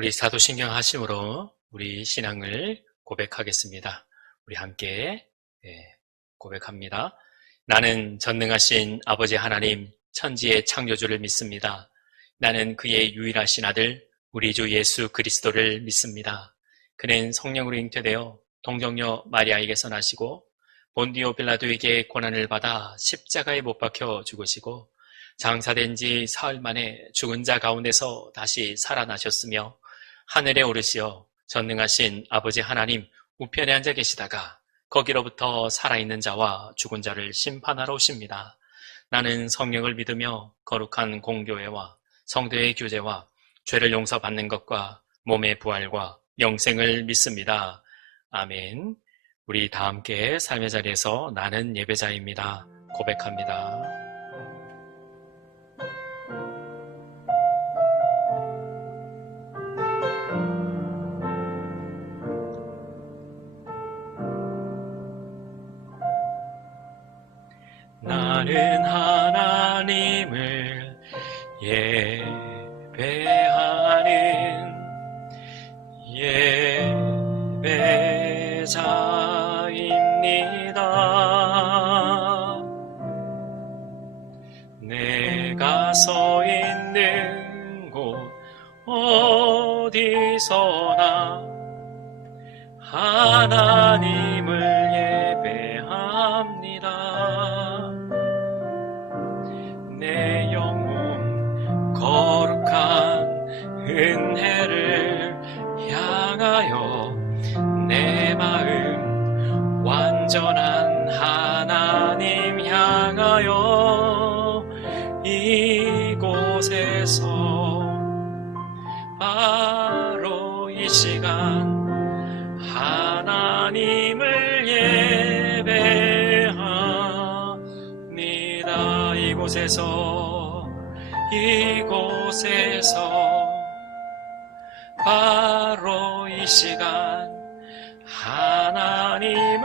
우리 사도신경 하심으로 우리 신앙을 고백하겠습니다. 우리 함께 고백합니다. 나는 전능하신 아버지 하나님 천지의 창조주를 믿습니다. 나는 그의 유일하신 아들 우리 주 예수 그리스도를 믿습니다. 그는 성령으로 잉태되어 동정녀 마리아에게서 나시고 본디오 빌라도에게 고난을 받아 십자가에 못 박혀 죽으시고 장사된 지 사흘 만에 죽은 자 가운데서 다시 살아나셨으며 하늘에 오르시어 전능하신 아버지 하나님 우편에 앉아 계시다가 거기로부터 살아있는 자와 죽은 자를 심판하러 오십니다. 나는 성령을 믿으며 거룩한 공교회와 성도의 교제와 죄를 용서받는 것과 몸의 부활과 영생을 믿습니다. 아멘. 우리 다 함께 삶의 자리에서 나는 예배자입니다. 고백합니다. 나는 하나님을 예배하는 예배자입니다. 내가 서 있는 곳 어디서나 하나님을 예배합니다. 내 영혼 거룩한 은혜를 향하여 내 마음 완전한 하나님 향하여 이곳에서 바로 이 시간 하나님을 예배합니다. 이곳에서 바로 이 시간 하나님을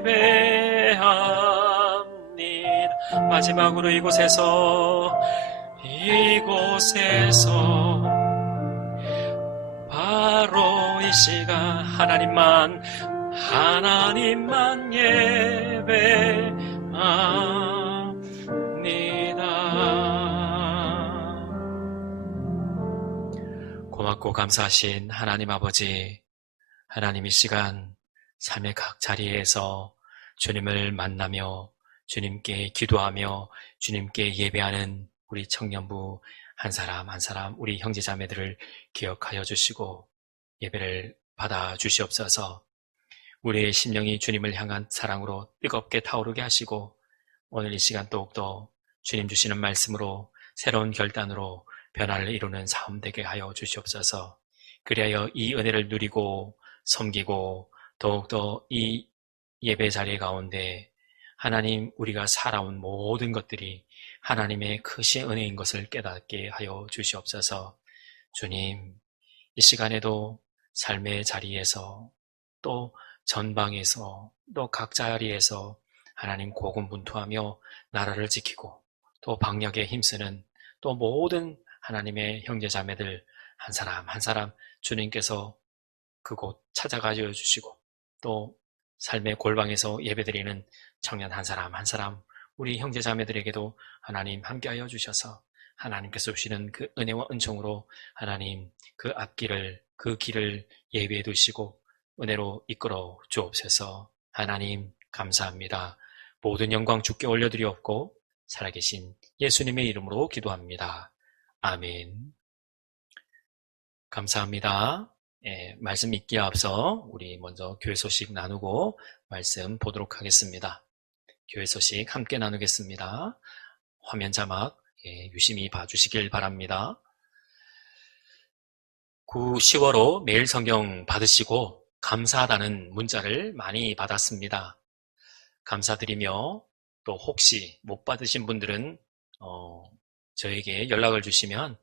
예배합니다. 마지막으로 이곳에서 바로 이 시간 하나님만 예배합니다. 고맙고 감사하신 하나님 아버지, 하나님 이 시간 삶의 각 자리에서 주님을 만나며 주님께 기도하며 주님께 예배하는 우리 청년부 한 사람 한 사람 우리 형제자매들을 기억하여 주시고 예배를 받아 주시옵소서. 우리의 심령이 주님을 향한 사랑으로 뜨겁게 타오르게 하시고 오늘 이 시간 더욱더 주님 주시는 말씀으로 새로운 결단으로 변화를 이루는 삶 되게 하여 주시옵소서. 그리하여 이 은혜를 누리고 섬기고 더욱더 이 예배 자리 가운데 하나님 우리가 살아온 모든 것들이 하나님의 크신 은혜인 것을 깨닫게 하여 주시옵소서. 주님, 이 시간에도 삶의 자리에서 또 전방에서 또 각 자리에서 하나님 고군분투하며 나라를 지키고 또 방역에 힘쓰는 또 모든 하나님의 형제자매들 한 사람 한 사람 주님께서 그곳 찾아가져 주시고 또 삶의 골방에서 예배드리는 청년 한 사람 한 사람 우리 형제자매들에게도 하나님 함께하여 주셔서 하나님께서 주시는 그 은혜와 은총으로 하나님 그 앞길을 그 길을 예비해 두시고 은혜로 이끌어 주옵소서. 하나님 감사합니다. 모든 영광 주께 올려드리옵고 살아계신 예수님의 이름으로 기도합니다. 아멘. 감사합니다. 말씀 읽기에 앞서 우리 먼저 교회 소식 나누고 말씀 보도록 하겠습니다. 교회 소식 함께 나누겠습니다. 화면 자막 유심히 봐주시길 바랍니다. 10월호 매일 성경 받으시고 감사하다는 문자를 많이 받았습니다. 감사드리며 또 혹시 못 받으신 분들은 저에게 연락을 주시면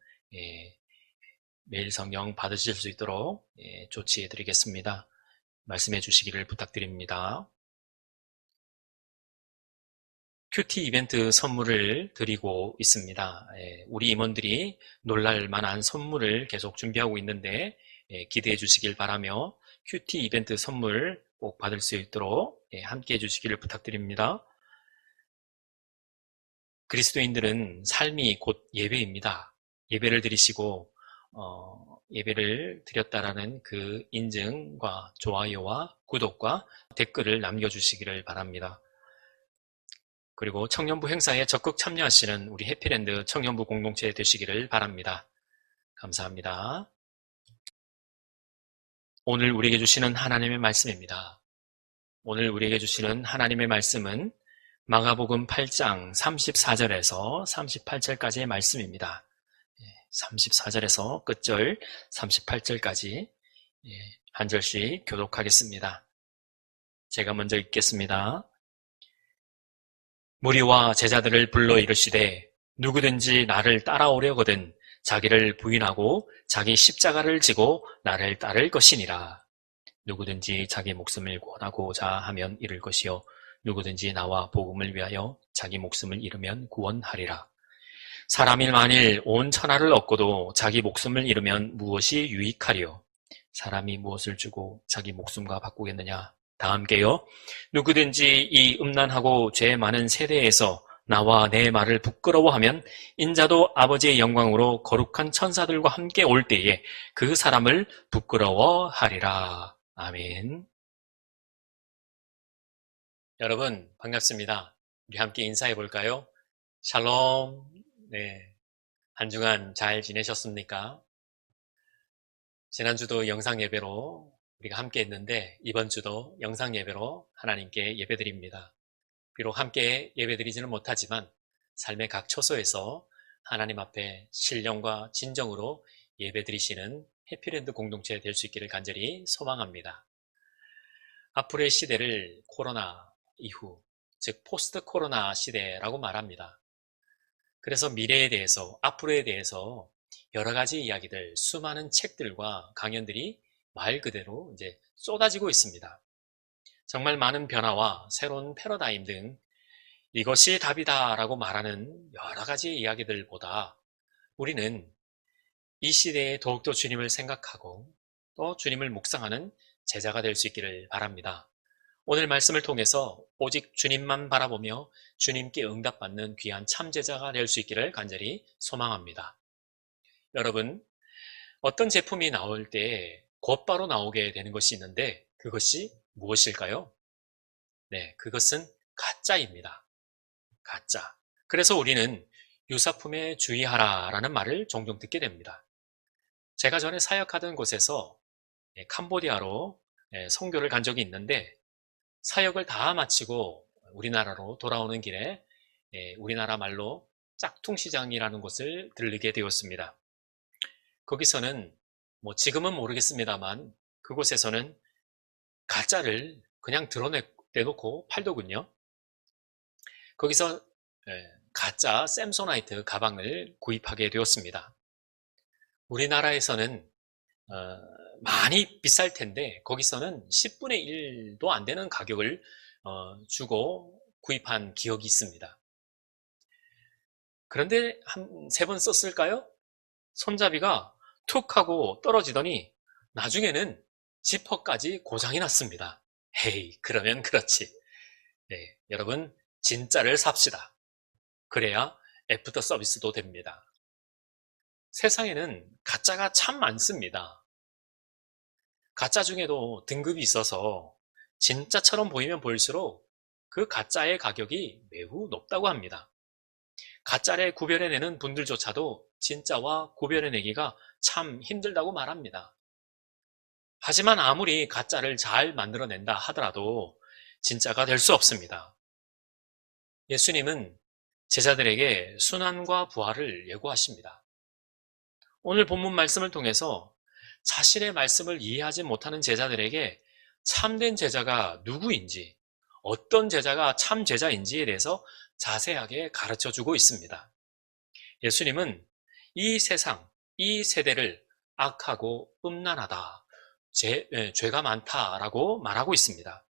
매일 성경 받으실 수 있도록 조치해 드리겠습니다. 말씀해 주시기를 부탁드립니다. 큐티 이벤트 선물을 드리고 있습니다. 우리 임원들이 놀랄 만한 선물을 계속 준비하고 있는데 기대해 주시길 바라며 큐티 이벤트 선물 꼭 받을 수 있도록 함께 해 주시기를 부탁드립니다. 그리스도인들은 삶이 곧 예배입니다. 예배를 드리시고 예배를 드렸다라는 그 인증과 좋아요와 구독과 댓글을 남겨주시기를 바랍니다. 그리고 청년부 행사에 적극 참여하시는 우리 해피랜드 청년부 공동체 되시기를 바랍니다. 감사합니다. 오늘 우리에게 주시는 하나님의 말씀입니다. 오늘 우리에게 주시는 하나님의 말씀은 마가복음 8장 34절에서 38절까지의 말씀입니다. 34절에서 끝절 38절까지 한 절씩 교독하겠습니다. 제가 먼저 읽겠습니다. 무리와 제자들을 불러 이르시되 누구든지 나를 따라오려거든 자기를 부인하고 자기 십자가를 지고 나를 따를 것이니라. 누구든지 자기 목숨을 구원하고자 하면 잃을 것이요 누구든지 나와 복음을 위하여 자기 목숨을 잃으면 구원하리라. 사람이 만일 온 천하를 얻고도 자기 목숨을 잃으면 무엇이 유익하리요? 사람이 무엇을 주고 자기 목숨과 바꾸겠느냐? 다 함께요. 누구든지 이 음란하고 죄 많은 세대에서 나와 내 말을 부끄러워하면 인자도 아버지의 영광으로 거룩한 천사들과 함께 올 때에 그 사람을 부끄러워하리라. 아멘. 여러분 반갑습니다. 우리 함께 인사해 볼까요? 샬롬. 네, 한 주간 잘 지내셨습니까? 지난주도 영상 예배로 우리가 함께 했는데 이번 주도 영상 예배로 하나님께 예배드립니다. 비록 함께 예배드리지는 못하지만 삶의 각 처소에서 하나님 앞에 신령과 진정으로 예배드리시는 해피랜드 공동체 될 수 있기를 간절히 소망합니다. 앞으로의 시대를 코로나 이후, 즉 포스트 코로나 시대라고 말합니다. 그래서 미래에 대해서, 앞으로에 대해서 여러 가지 이야기들, 수많은 책들과 강연들이 말 그대로 이제 쏟아지고 있습니다. 정말 많은 변화와 새로운 패러다임 등 이것이 답이다라고 말하는 여러 가지 이야기들보다 우리는 이 시대에 더욱더 주님을 생각하고 또 주님을 묵상하는 제자가 될 수 있기를 바랍니다. 오늘 말씀을 통해서 오직 주님만 바라보며 주님께 응답받는 귀한 참제자가 될 수 있기를 간절히 소망합니다. 여러분, 어떤 제품이 나올 때 곧바로 나오게 되는 것이 있는데 그것이 무엇일까요? 네, 그것은 가짜입니다. 가짜. 그래서 우리는 유사품에 주의하라라는 말을 종종 듣게 됩니다. 제가 전에 사역하던 곳에서 캄보디아로 선교를 간 적이 있는데 사역을 다 마치고 우리나라로 돌아오는 길에 우리나라 말로 짝퉁시장이라는 곳을 들르게 되었습니다. 거기서는 뭐 지금은 모르겠습니다만 그곳에서는 가짜를 그냥 드러내놓고 팔더군요. 거기서 가짜 샘소나이트 가방을 구입하게 되었습니다. 우리나라에서는 많이 비쌀 텐데 거기서는 10분의 1도 안 되는 가격을 주고 구입한 기억이 있습니다. 그런데 한 3번 썼을까요? 손잡이가 툭 하고 떨어지더니 나중에는 지퍼까지 고장이 났습니다. 헤이, 그러면 그렇지. 네, 여러분 진짜를 삽시다. 그래야 애프터 서비스도 됩니다. 세상에는 가짜가 참 많습니다. 가짜 중에도 등급이 있어서 진짜처럼 보이면 보일수록 그 가짜의 가격이 매우 높다고 합니다. 가짜를 구별해내는 분들조차도 진짜와 구별해내기가 참 힘들다고 말합니다. 하지만 아무리 가짜를 잘 만들어낸다 하더라도 진짜가 될 수 없습니다. 예수님은 제자들에게 순환과 부활을 예고하십니다. 오늘 본문 말씀을 통해서 자신의 말씀을 이해하지 못하는 제자들에게 참된 제자가 누구인지, 어떤 제자가 참 제자인지에 대해서 자세하게 가르쳐 주고 있습니다. 예수님은 이 세상, 이 세대를 악하고 음란하다, 죄가 많다라고 말하고 있습니다.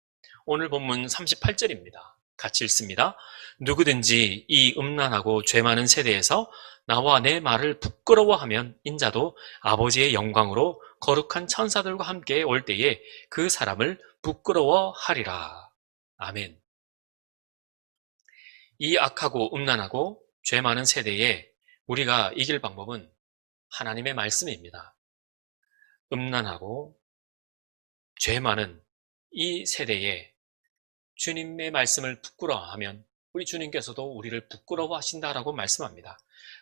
오늘 본문 38절입니다. 같이 읽습니다. 누구든지 이 음란하고 죄 많은 세대에서 나와 내 말을 부끄러워하면 인자도 아버지의 영광으로 거룩한 천사들과 함께 올 때에 그 사람을 부끄러워하리라. 아멘. 이 악하고 음란하고 죄 많은 세대에 우리가 이길 방법은 하나님의 말씀입니다. 음란하고 죄 많은 이 세대에 주님의 말씀을 부끄러워하면 우리 주님께서도 우리를 부끄러워하신다라고 말씀합니다.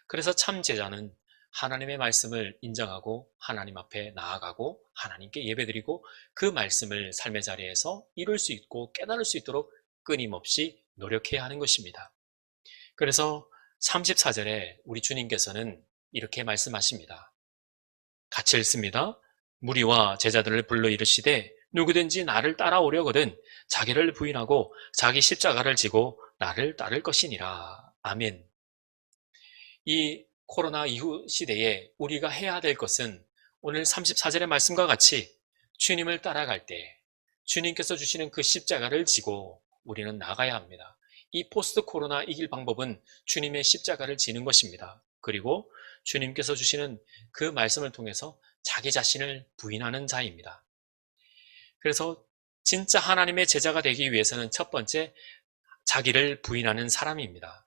그래서 참 제자는 하나님의 말씀을 인정하고 하나님 앞에 나아가고 하나님께 예배드리고 그 말씀을 삶의 자리에서 이룰 수 있고 깨달을 수 있도록 끊임없이 노력해야 하는 것입니다. 그래서 34절에 우리 주님께서는 이렇게 말씀하십니다. 같이 읽습니다. 무리와 제자들을 불러 이르시되 누구든지 나를 따라오려거든 자기를 부인하고 자기 십자가를 지고 나를 따를 것이니라. 아멘. 이 코로나 이후 시대에 우리가 해야 될 것은 오늘 34절의 말씀과 같이 주님을 따라갈 때 주님께서 주시는 그 십자가를 지고 우리는 나가야 합니다. 이 포스트 코로나 이길 방법은 주님의 십자가를 지는 것입니다. 그리고 주님께서 주시는 그 말씀을 통해서 자기 자신을 부인하는 자입니다. 그래서 진짜 하나님의 제자가 되기 위해서는 첫 번째, 자기를 부인하는 사람입니다.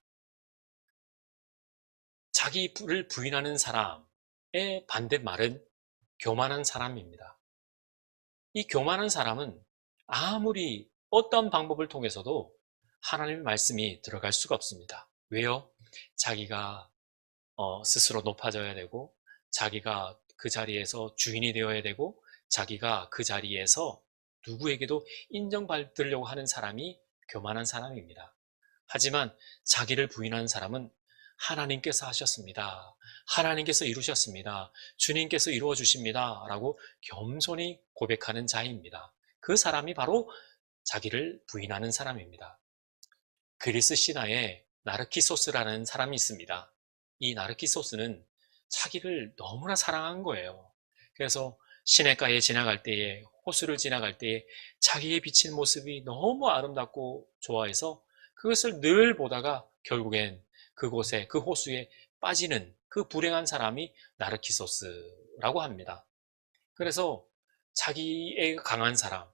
자기를 부인하는 사람의 반대말은 교만한 사람입니다. 이 교만한 사람은 아무리 어떤 방법을 통해서도 하나님의 말씀이 들어갈 수가 없습니다. 왜요? 자기가 스스로 높아져야 되고 자기가 그 자리에서 주인이 되어야 되고 자기가 그 자리에서 누구에게도 인정받으려고 하는 사람이 교만한 사람입니다. 하지만 자기를 부인하는 사람은 하나님께서 하셨습니다. 하나님께서 이루셨습니다. 주님께서 이루어 주십니다. 라고 겸손히 고백하는 자입니다. 그 사람이 바로 자기를 부인하는 사람입니다. 그리스 신화에 나르키소스라는 사람이 있습니다. 이 나르키소스는 자기를 너무나 사랑한 거예요. 그래서 시냇가에 지나갈 때에, 호수를 지나갈 때에 자기의 비친 모습이 너무 아름답고 좋아해서 그것을 늘 보다가 결국엔 그곳에, 그 호수에 빠지는 그 불행한 사람이 나르키소스라고 합니다. 그래서 자기의 강한 사람,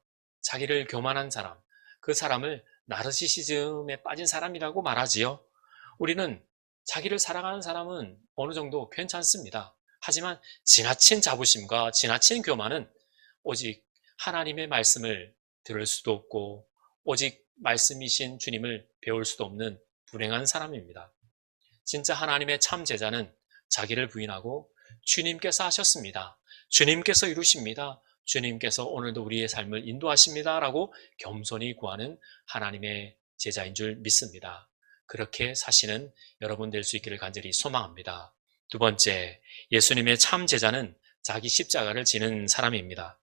자기를 교만한 사람, 그 사람을 나르시시즘에 빠진 사람이라고 말하지요. 우리는 자기를 사랑하는 사람은 어느 정도 괜찮습니다. 하지만 지나친 자부심과 지나친 교만은 오직 하나님의 말씀을 들을 수도 없고 오직 말씀이신 주님을 배울 수도 없는 불행한 사람입니다. 진짜 하나님의 참 제자는 자기를 부인하고 주님께서 하셨습니다. 주님께서 이루십니다. 주님께서 오늘도 우리의 삶을 인도하십니다. 라고 겸손히 구하는 하나님의 제자인 줄 믿습니다. 그렇게 사시는 여러분 될 수 있기를 간절히 소망합니다. 두 번째, 예수님의 참 제자는 자기 십자가를 지는 사람입니다.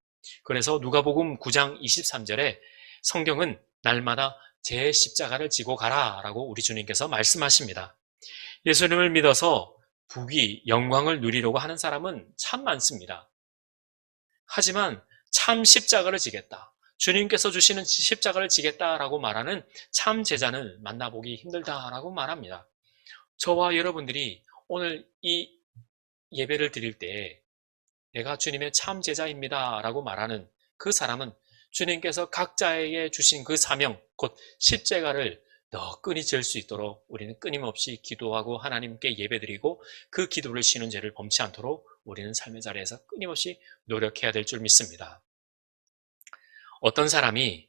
그래서 누가복음 9장 23절에 성경은 날마다 제 십자가를 지고 가라 라고 우리 주님께서 말씀하십니다. 예수님을 믿어서 부귀, 영광을 누리려고 하는 사람은 참 많습니다. 하지만 참 십자가를 지겠다, 주님께서 주시는 십자가를 지겠다라고 말하는 참 제자는 만나보기 힘들다라고 말합니다. 저와 여러분들이 오늘 이 예배를 드릴 때 내가 주님의 참 제자입니다 라고 말하는 그 사람은 주님께서 각자에게 주신 그 사명, 곧 십자가를 너끈히 질 수 있도록 우리는 끊임없이 기도하고 하나님께 예배드리고 그 기도를 쉬는 죄를 범치 않도록 우리는 삶의 자리에서 끊임없이 노력해야 될 줄 믿습니다. 어떤 사람이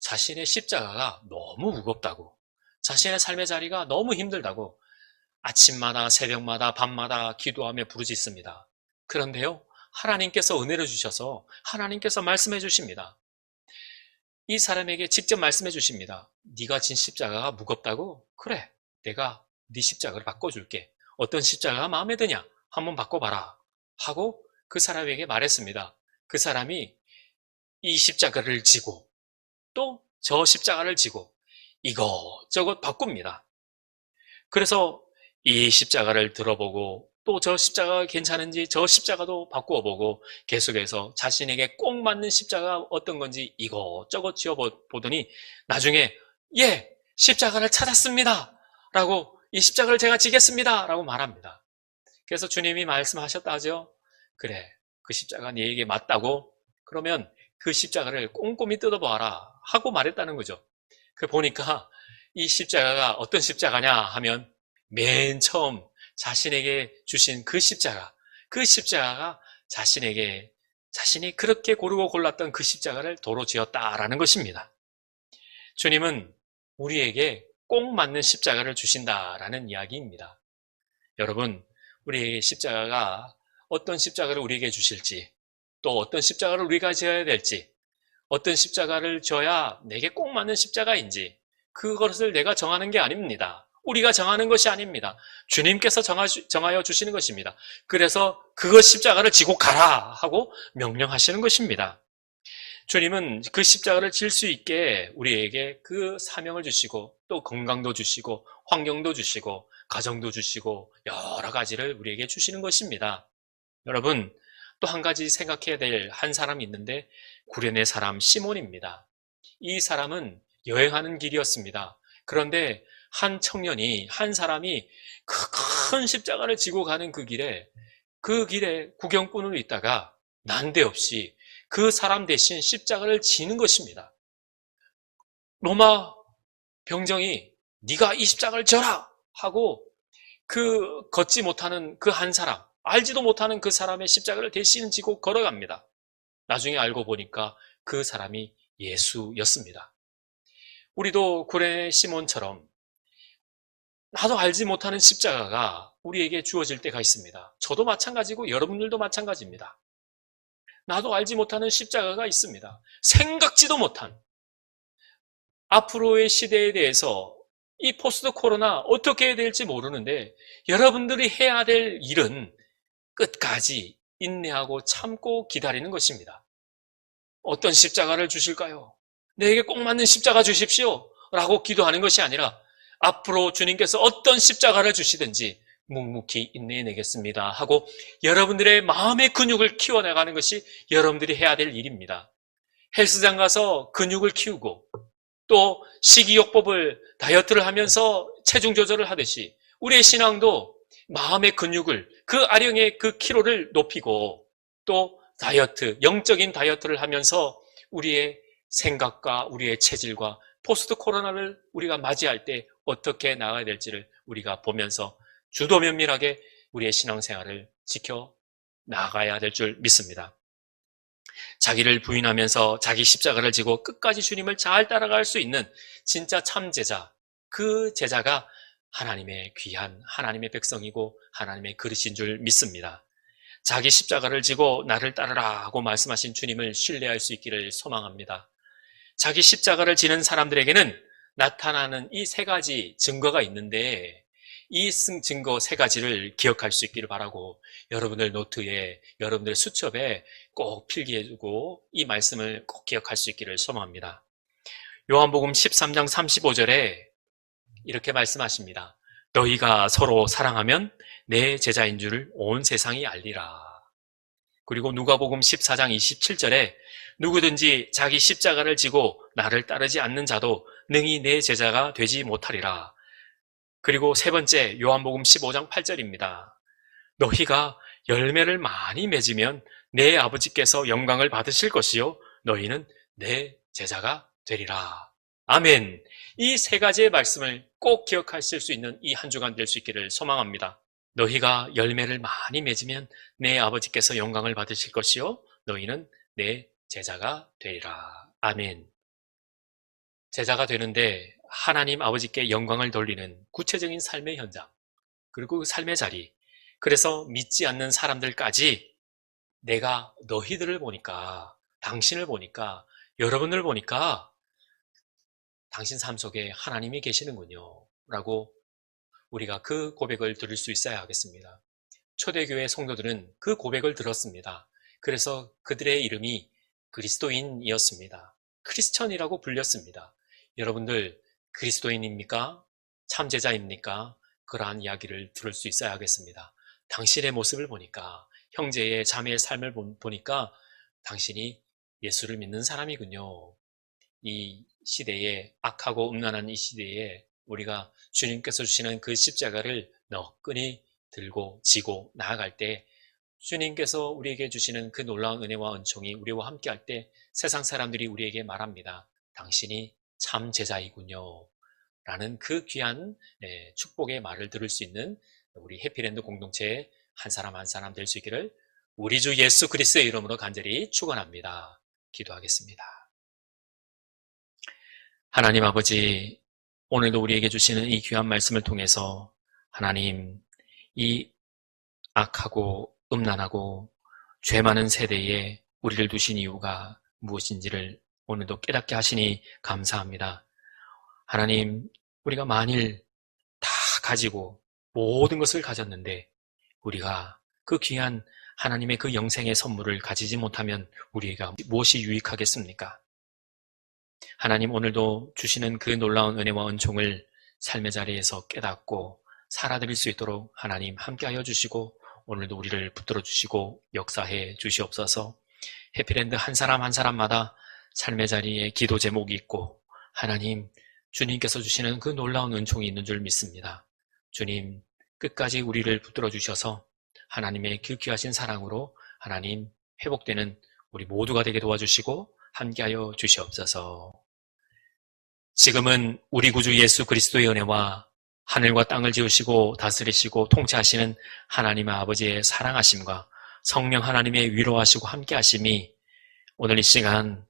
자신의 십자가가 너무 무겁다고, 자신의 삶의 자리가 너무 힘들다고 아침마다 새벽마다 밤마다 기도하며 부르짖습니다. 그런데요, 하나님께서 은혜를 주셔서 하나님께서 말씀해 주십니다. 이 사람에게 직접 말씀해 주십니다. 네가 진 십자가가 무겁다고? 그래, 내가 네 십자가를 바꿔줄게. 어떤 십자가가 마음에 드냐? 한번 바꿔봐라 하고 그 사람에게 말했습니다. 그 사람이 이 십자가를 지고 또 저 십자가를 지고 이것저것 바꿉니다. 그래서 이 십자가를 들어보고 또 저 십자가가 괜찮은지 저 십자가도 바꾸어 보고 계속해서 자신에게 꼭 맞는 십자가가 어떤 건지 이것저것 지어보더니 나중에 십자가를 찾았습니다. 라고 이 십자가를 제가 지겠습니다. 라고 말합니다. 그래서 주님이 말씀하셨다죠. 그래, 그 십자가 네게 맞다고? 그러면 그 십자가를 꼼꼼히 뜯어보아라 하고 말했다는 거죠. 그 보니까 이 십자가가 어떤 십자가냐 하면 맨 처음 자신에게 주신 그 십자가가 자신이 그렇게 고르고 골랐던 그 십자가를 도로 지었다라는 것입니다. 주님은 우리에게 꼭 맞는 십자가를 주신다라는 이야기입니다. 여러분, 우리에게 십자가가 어떤 십자가를 우리에게 주실지, 또 어떤 십자가를 우리가 지어야 될지, 어떤 십자가를 져야 내게 꼭 맞는 십자가인지, 그것을 내가 정하는 게 아닙니다. 우리가 정하는 것이 아닙니다. 주님께서 정하여 주시는 것입니다. 그래서 그것 십자가를 지고 가라 하고 명령하시는 것입니다. 주님은 그 십자가를 질 수 있게 우리에게 그 사명을 주시고, 또 건강도 주시고, 환경도 주시고, 가정도 주시고, 여러 가지를 우리에게 주시는 것입니다. 여러분, 또 한 가지 생각해야 될 한 사람이 있는데, 구레네 사람 시몬입니다. 이 사람은 여행하는 길이었습니다. 그런데 한 사람이 그 큰 십자가를 지고 가는 그 길에 구경꾼으로 있다가 난데없이 그 사람 대신 십자가를 지는 것입니다. 로마 병정이 네가 이 십자가를 져라 하고 그 걷지 못하는 그 한 사람, 알지도 못하는 그 사람의 십자가를 대신 지고 걸어갑니다. 나중에 알고 보니까 그 사람이 예수였습니다. 우리도 구레네 시몬처럼 나도 알지 못하는 십자가가 우리에게 주어질 때가 있습니다. 저도 마찬가지고 여러분들도 마찬가지입니다. 나도 알지 못하는 십자가가 있습니다. 생각지도 못한 앞으로의 시대에 대해서 이 포스트 코로나 어떻게 해야 될지 모르는데 여러분들이 해야 될 일은 끝까지 인내하고 참고 기다리는 것입니다. 어떤 십자가를 주실까요? 내게 꼭 맞는 십자가 주십시오 라고 기도하는 것이 아니라 앞으로 주님께서 어떤 십자가를 주시든지 묵묵히 인내해내겠습니다 하고 여러분들의 마음의 근육을 키워나가는 것이 여러분들이 해야 될 일입니다. 헬스장 가서 근육을 키우고 또 식이요법을 다이어트를 하면서 체중 조절을 하듯이 우리의 신앙도 마음의 근육을 그 아령의 그 키로를 높이고 또 영적인 다이어트를 하면서 우리의 생각과 우리의 체질과 포스트 코로나를 우리가 맞이할 때 어떻게 나가야 될지를 우리가 보면서 주도 면밀하게 우리의 신앙생활을 지켜 나가야 될 줄 믿습니다. 자기를 부인하면서 자기 십자가를 지고 끝까지 주님을 잘 따라갈 수 있는 진짜 참 제자, 그 제자가 하나님의 귀한 하나님의 백성이고 하나님의 그릇인 줄 믿습니다. 자기 십자가를 지고 나를 따르라 하고 말씀하신 주님을 신뢰할 수 있기를 소망합니다. 자기 십자가를 지는 사람들에게는 나타나는 이 세 가지 증거가 있는데 이 증거 세 가지를 기억할 수 있기를 바라고 여러분들 노트에 여러분들 수첩에 꼭 필기해두고 이 말씀을 꼭 기억할 수 있기를 소망합니다. 요한복음 13장 35절에 이렇게 말씀하십니다. 너희가 서로 사랑하면 내 제자인 줄을 온 세상이 알리라. 그리고 누가복음 14장 27절에 누구든지 자기 십자가를 지고 나를 따르지 않는 자도 능히 내 제자가 되지 못하리라. 그리고 세 번째 요한복음 15장 8절입니다. 너희가 열매를 많이 맺으면 내 아버지께서 영광을 받으실 것이요 너희는 내 제자가 되리라. 아멘. 이 세 가지의 말씀을 꼭 기억하실 수 있는 이 한 주간 될 수 있기를 소망합니다. 너희가 열매를 많이 맺으면 내 아버지께서 영광을 받으실 것이요 너희는 내 제자가 되리라. 아멘. 제자가 되는데 하나님 아버지께 영광을 돌리는 구체적인 삶의 현장, 그리고 그 삶의 자리, 그래서 믿지 않는 사람들까지 내가 너희들을 보니까, 당신을 보니까, 여러분을 보니까 당신 삶 속에 하나님이 계시는군요 라고 우리가 그 고백을 들을 수 있어야 하겠습니다. 초대교회 성도들은 그 고백을 들었습니다. 그래서 그들의 이름이 그리스도인이었습니다. 크리스천이라고 불렸습니다. 여러분들 그리스도인입니까? 참제자입니까? 그러한 이야기를 들을 수 있어야 하겠습니다. 당신의 모습을 보니까, 형제의 자매의 삶을 보니까 당신이 예수를 믿는 사람이군요. 이 시대에, 악하고 음란한 이 시대에 우리가 주님께서 주시는 그 십자가를 너끈히 들고 지고 나아갈 때, 주님께서 우리에게 주시는 그 놀라운 은혜와 은총이 우리와 함께할 때 세상 사람들이 우리에게 말합니다. 당신이 참 제자이군요. 라는 그 귀한 축복의 말을 들을 수 있는 우리 해피랜드 공동체의 한 사람 한 사람 될 수 있기를 우리 주 예수 그리스도의 이름으로 간절히 축원합니다. 기도하겠습니다. 하나님 아버지, 오늘도 우리에게 주시는 이 귀한 말씀을 통해서 하나님, 이 악하고 음란하고 죄 많은 세대에 우리를 두신 이유가 무엇인지를 오늘도 깨닫게 하시니 감사합니다. 하나님, 우리가 만일 다 가지고 모든 것을 가졌는데 우리가 그 귀한 하나님의 그 영생의 선물을 가지지 못하면 우리에게 무엇이 유익하겠습니까? 하나님, 오늘도 주시는 그 놀라운 은혜와 은총을 삶의 자리에서 깨닫고 살아드릴 수 있도록 하나님 함께하여 주시고 오늘도 우리를 붙들어 주시고 역사해 주시옵소서. 해피랜드 한 사람 한 사람마다 삶의 자리에 기도 제목이 있고 하나님, 주님께서 주시는 그 놀라운 은총이 있는 줄 믿습니다. 주님, 끝까지 우리를 붙들어 주셔서 하나님의 그 귀하신 사랑으로 하나님 회복되는 우리 모두가 되게 도와주시고 함께하여 주시옵소서. 지금은 우리 구주 예수 그리스도의 은혜와 하늘과 땅을 지으시고 다스리시고 통치하시는 하나님 아버지의 사랑하심과 성령 하나님의 위로하시고 함께하심이 오늘 이 시간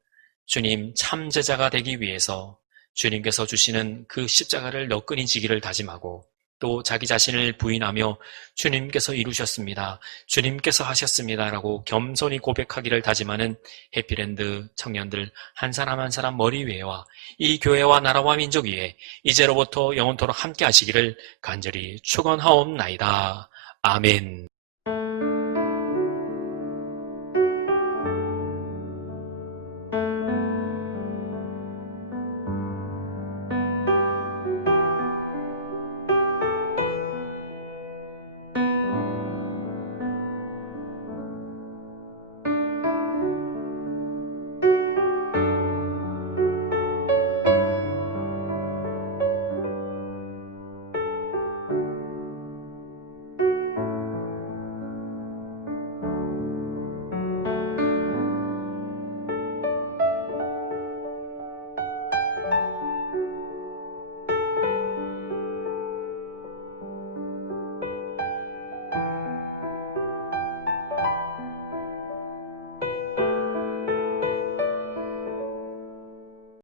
주님 참 제자가 되기 위해서 주님께서 주시는 그 십자가를 너끈히 지기를 다짐하고 또 자기 자신을 부인하며 주님께서 이루셨습니다. 주님께서 하셨습니다. 라고 겸손히 고백하기를 다짐하는 해피랜드 청년들 한 사람 한 사람 머리 위에와 이 교회와 나라와 민족 위에 이제로부터 영원토록 함께 하시기를 간절히 축원하옵나이다. 아멘.